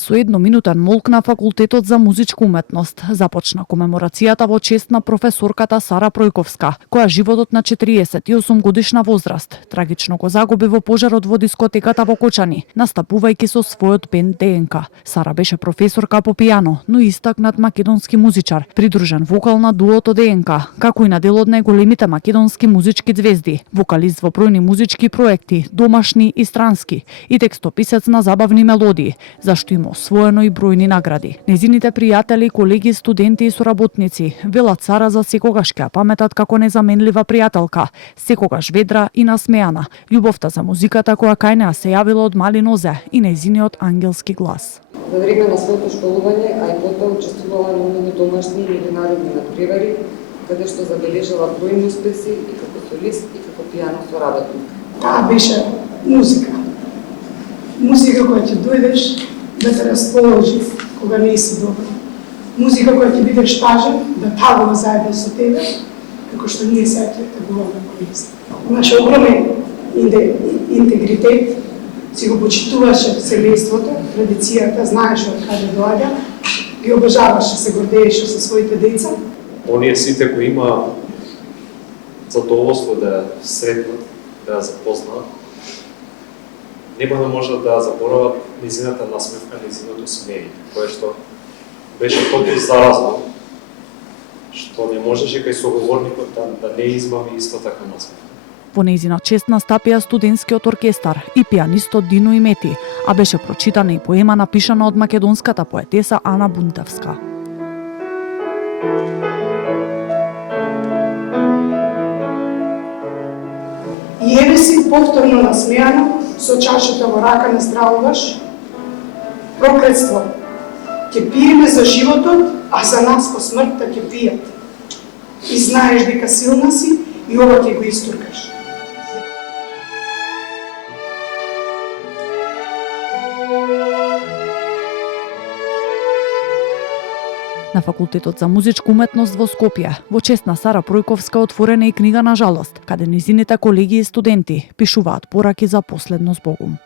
Со едноминутен молк на Факултетот за музичка уметност започна комеморацијата во чест на професорката Сара Пројковска, која животот на 48 годишна возраст трагично го загуби во пожарот во дискотеката во Кочани, настапувајќи со својот бенд ДНК. Сара беше професорка по пијано, но истакнат македонски музичар, придружен вокал на дуото ДНК, како и на дел од најголемите македонски музички звезди, вокалист во бројни музички проекти, домашни и странски, и текстописец на забавни мелодии, зашто има освоено и бројни награди. Незините пријатели, колеги, студенти и соработници велат Сара за секогаш ќе ја паметат како незаменлива пријателка, секогаш ведра и насмеана. Љубовта за музиката која кај неа се јавила од мали нозе и незиниот ангелски глас. За време на своето школување, а и потоа учествувала на многу домашни и меѓународни надпревари, каде што забележала бројни успеси и како солист и како пијано соработник. Таа беше музика. Музика која ќе дојдеш да те расположи кога не си добро. Музика која ќе бидеш тажен, да тагува заедно со тебе, како што ние сега ќе тагуваме колист. Имаше огромен интегритет, си го почитуваше семејството, традицијата, знаеше од каде доаѓа, ги обожаваше, се гордееше со своите деца. Оние сите кои има задоволство да ја сретнат, да ја запознаат, нема да можат да заборават низината насмевка, низиното смеење, кое што беше толку заразно, што не можеше кај соговорникот да не измами исто така насмевка. Во нејзина чест настапија студентскиот оркестар и пијанистот Дино Имети, а беше прочитана и поема напишана од македонската поетеса Ана Бунтевска. И еве си повторно насмејано, со чашата во рака не стравуваш. Проклетство. Ќе пиеме за животот, а за нас по смртта ќе пијат. И знаеш дека силна си и ова ќе го истуркаш. На Факултетот за музичка уметност во Скопје, во чест на Сара Пројковска, отворена и книга на жалост, каде низините колеги и студенти пишуваат пораки за последно збогум.